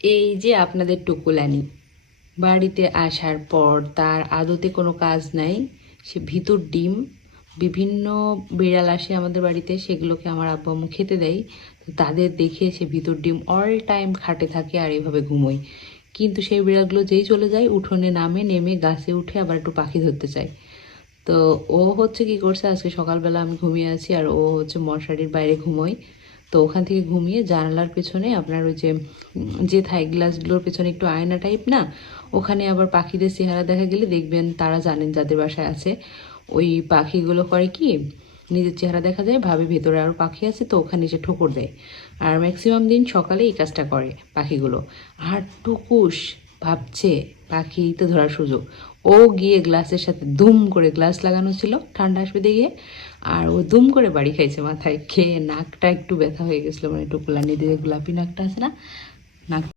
এই যে আপনাদের টুকুলানি বাড়িতে আসার পর তার আদতে কোনো কাজ নাই, সে ভিতর ডিম বিভিন্ন বিড়াল আসে আমাদের বাড়িতে, সেগুলোকে আমার আব্বু আম্মু খেতে দেয়। তো তাদের দেখে সে ভিতর ডিম অল টাইম খাটে থাকে আর এইভাবে ঘুমোয়। কিন্তু সেই বিড়ালগুলো যেই চলে যায় উঠোনে নামে, নেমে গাছে উঠে আবার একটু পাখি ধরতে চায়। তো ও হচ্ছে কি করছে, আজকে সকালবেলা আমি ঘুমিয়ে আছি আর ও হচ্ছে মশারির বাইরে ঘুমোয়। তো ওখান থেকে ঘুমিয়ে জানালার পেছনে আপনার ওই যে যে থাই গ্লাসগুলোর পেছনে একটু আয়না টাইপ না, ওখানে আবার পাখিদের চেহারা দেখা গেলে দেখবেন, তারা জানেন যাদের বাসায় আছে, ওই পাখিগুলো করে কি নিজের চেহারা দেখা যায়, ভাবে ভেতরে আরও পাখি আছে, তো ওখানে এসে ঠোকর দেয়। আর ম্যাক্সিমাম দিন সকালে এই কাজটা করে পাখিগুলো। আর টুকুস ভাবছে পাখি তো ধরার সুযোগ, ও গিয়ে গ্লাসের সাথে দুম করে, গ্লাস লাগানো ছিল ঠান্ডা আসবে দিয়ে, আর ও দুম করে বাড়ি খাইছে মাথায়, খেয়ে নাকটা একটু ব্যথা হয়ে গেছিলো, মানে টুকুলানি দিয়ে গোলাপি নাকটা আছে না, নাক